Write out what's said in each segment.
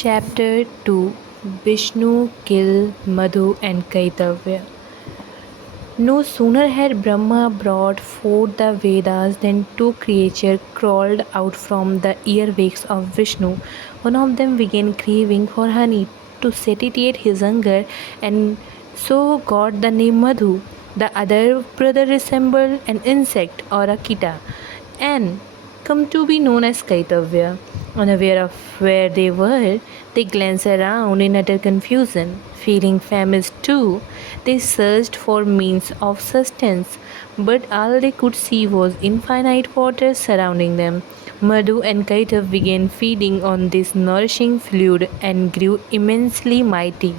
Chapter 2. Vishnu Kill Madhu and Kaitavya. No sooner had Brahma brought forth the Vedas than two creatures crawled out from the earwax of Vishnu. One of them began craving for honey to satiate his hunger and so got the name Madhu. The other brother resembled an insect or a kita and come to be known as Kaitavya. Unaware of where they were, they glanced around in utter confusion. Feeling famished too, they searched for means of sustenance, but all they could see was infinite water surrounding them. Madhu and Kaitav began feeding on this nourishing fluid and grew immensely mighty.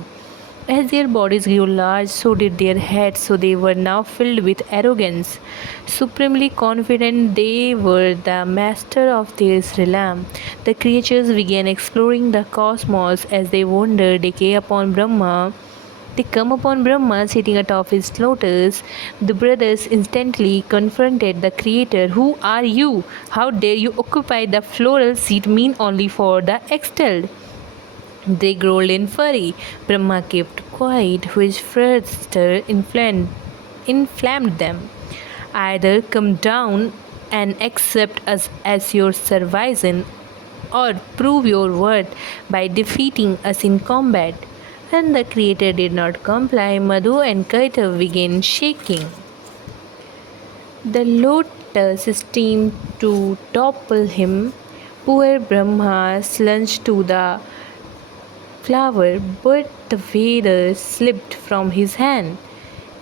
As their bodies grew large, so did their heads, so they were now filled with arrogance. Supremely confident they were the master of their realm. The creatures began exploring the cosmos as they wandered. They come upon Brahma sitting atop his lotus. The brothers instantly confronted the Creator. Who are you? How dare you occupy the floral seat mean only for the extolled? They growled in fury. Brahma kept quiet, which further inflamed them. Either come down and accept us as your servant, or prove your worth by defeating us in combat. And the Creator did not comply. Madhu and Kaitav began shaking. The lotus seemed to topple him. Poor Brahma slunged to the flower, but the Vedas slipped from his hand.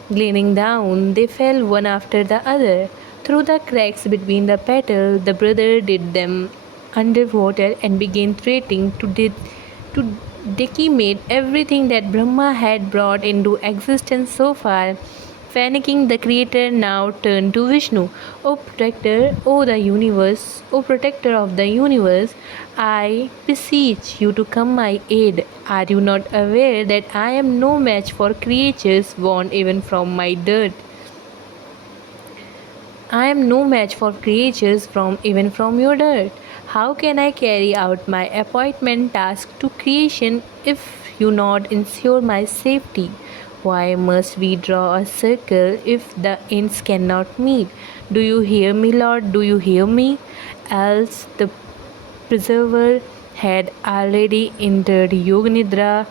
Gliding down, they fell one after the other. Through the cracks between the petals, the brother did them underwater and began threatening to decimate everything that Brahma had brought into existence so far. Panicking, the Creator now turned to Vishnu. O protector, O protector of the universe, I beseech you to come my aid. Are you not aware that I am no match for creatures born even from my dirt? I am no match for creatures from your dirt. How can I carry out my appointment task to creation if you not ensure my safety? Why must we draw a circle if the ends cannot meet? Do you hear me, Lord? Do you hear me? Else the preserver had already entered Yoga Nidra,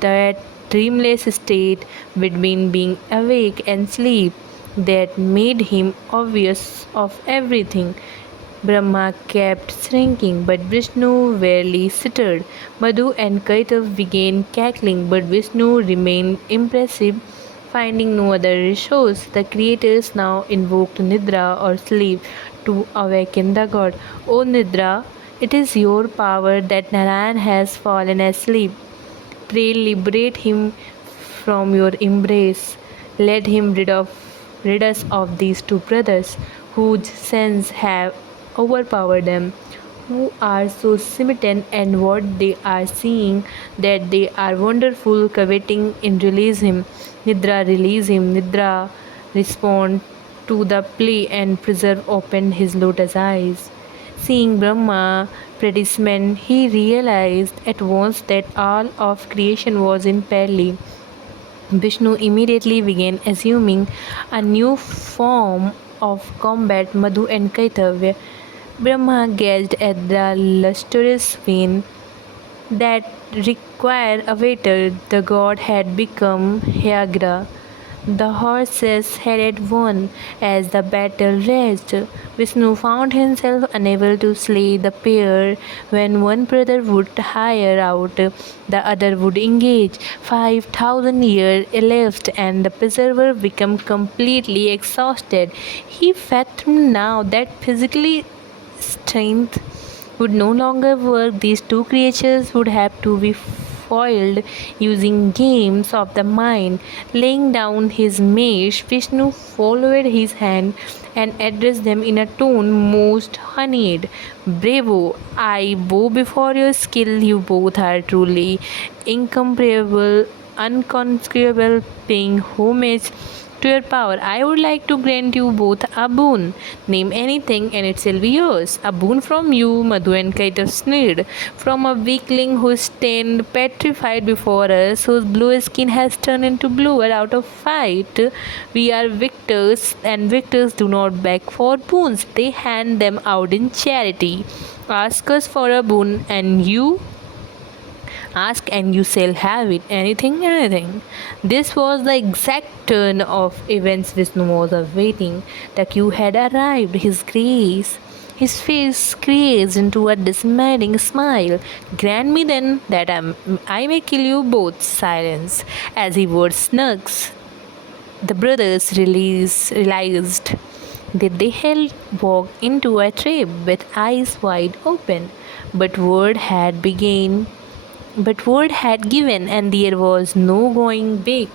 that dreamless state between being awake and sleep that made him oblivious of everything. Brahma kept shrinking, but Vishnu barely stirred. Madhu and Kaitav began cackling, but Vishnu remained impassive. Finding no other resource, the creators now invoked Nidra or sleep to awaken the god. O Nidra, it is your power that Narayan has fallen asleep. Pray liberate him from your embrace. Let him rid us of these two brothers, whose sins have overpowered them, who are so smitten and what they are seeing that they are wonderful, coveting in release him. Nidra, release him. Nidra, respond to the plea, and Preserve opened his lotus eyes. Seeing Brahma predicament, he realized at once that all of creation was in peril. Vishnu immediately began assuming a new form of combat. Madhu and Kaitavya. Brahma gazed at the lustrous vein that required a waiter. The god had become Hyagra. The horses had won. As the battle raged, Vishnu found himself unable to slay the pair. When one brother would hire out, the other would engage. 5,000 years elapsed, and the preserver became completely exhausted. He fathomed now that physically strength would no longer work. These two creatures would have to be foiled using games of the mind. Laying down his mace, Vishnu followed his hand and addressed them in a tone most honeyed. Bravo! I bow before your skill. You both are truly incomparable, unconquerable, paying homage to your power, I would like to grant you both a boon. Name anything and it shall be yours. A boon from you, Madhu and Kaitav sneered. From a weakling who stand petrified before us, whose blue skin has turned into bluer out of fight. We are victors, and victors do not beg for boons, they hand them out in charity. Ask us for a boon, and you ask and you shall have it. Anything, anything. This was the exact turn of events Vishnu was awaiting. The cue had arrived. His grace. His face creased into a dismaying smile. Grant me then that I may kill you both. Silence. As he word snugs. The brothers realized that they had walked into a trap with eyes wide open. But word had given, and there was no going back.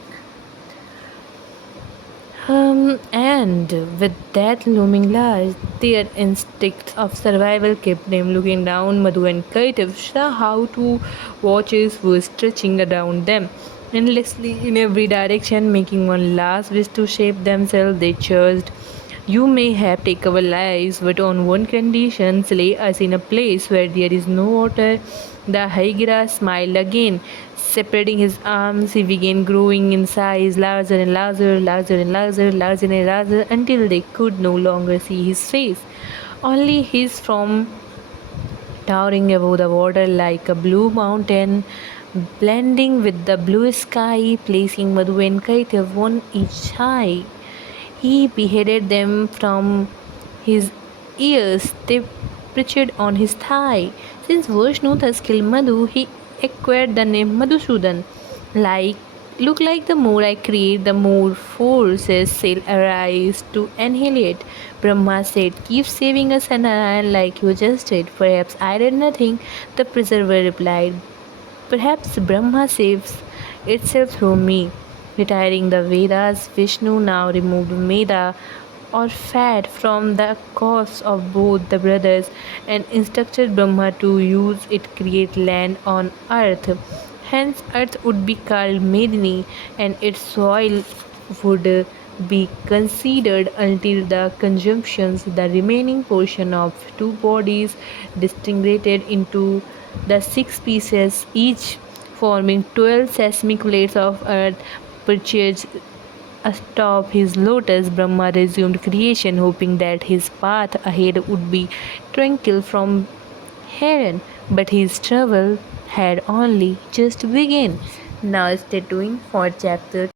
And with that looming large, their instincts of survival kept them looking down. Madhu and Kaitav saw how two watches were stretching around them, endlessly in every direction, making one last wish to shape themselves. They charged. You may have taken our lives, but on one condition, lay us in a place where there is no water. The Hydra smiled again. Separating his arms, he began growing in size, larger and larger, larger and larger, larger and larger, until they could no longer see his face. Only his form towering above the water like a blue mountain, blending with the blue sky, placing Madhu and Kaitav one each high. He beheaded them from his ears, they perched on his thigh. Since Vishnu thus killed Madhu, he acquired the name Madhusudan. Like, look like the more I create, the more forces shall arise to annihilate. Brahma said, keep saving us and Narayan like you just did. Perhaps I did nothing, the preserver replied. Perhaps Brahma saves itself through me. Retiring the Vedas, Vishnu now removed Meda or fat from the corpse of both the brothers and instructed Brahma to use it create land on earth. Hence earth would be called Medini and its soil would be considered until the consumptions. The remaining portion of two bodies disintegrated into the six pieces, each forming 12 seismic plates of earth perched atop his lotus. Brahma resumed creation, hoping that his path ahead would be tranquil from here on. But his trouble had only just begun. Now stay tuned for chapter